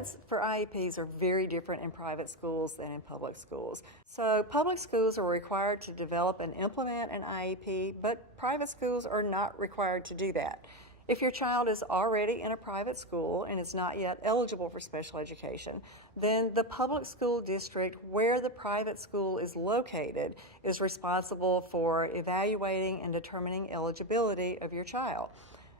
requirements for IEPs are very different in private schools than in public schools. So public schools are required to develop and implement an IEP, but private schools are not required to do that. If your child is already in a private school and is not yet eligible for special education, then the public school district where the private school is located is responsible for evaluating and determining eligibility of your child.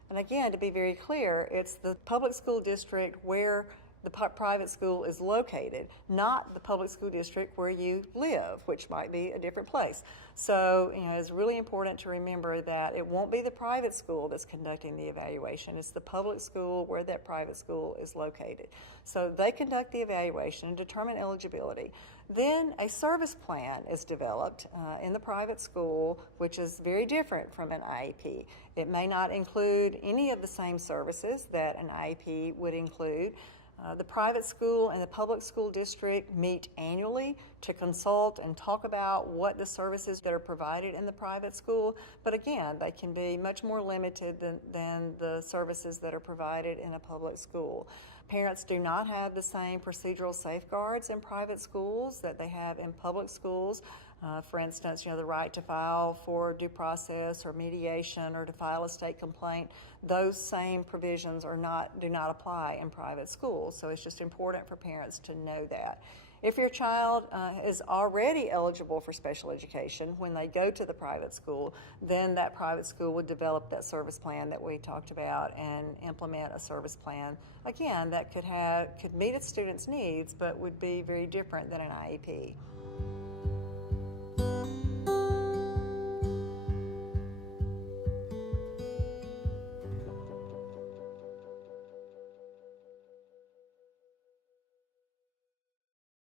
And again, to be very clear, it's the public school district where the private school is located, not the public school district where you live, which might be a different place. So, it's really important to remember that it won't be the private school that's conducting the evaluation. It's the public school where that private school is located. So they conduct the evaluation and determine eligibility. Then a service plan is developed in the private school, which is very different from an IEP. It may not include any of the same services that an IEP would include. The private school and the public school district meet annually to consult and talk about what the services that are provided in the private school, but again, they can be much more limited than the services that are provided in a public school. Parents do not have the same procedural safeguards in private schools that they have in public schools. For instance, the right to file for due process or mediation or to file a state complaint, those same provisions do not apply in private schools. So it's just important for parents to know that. If your child is already eligible for special education when they go to the private school, then that private school would develop that service plan that we talked about and implement a service plan, again, that could meet its students' needs but would be very different than an IEP.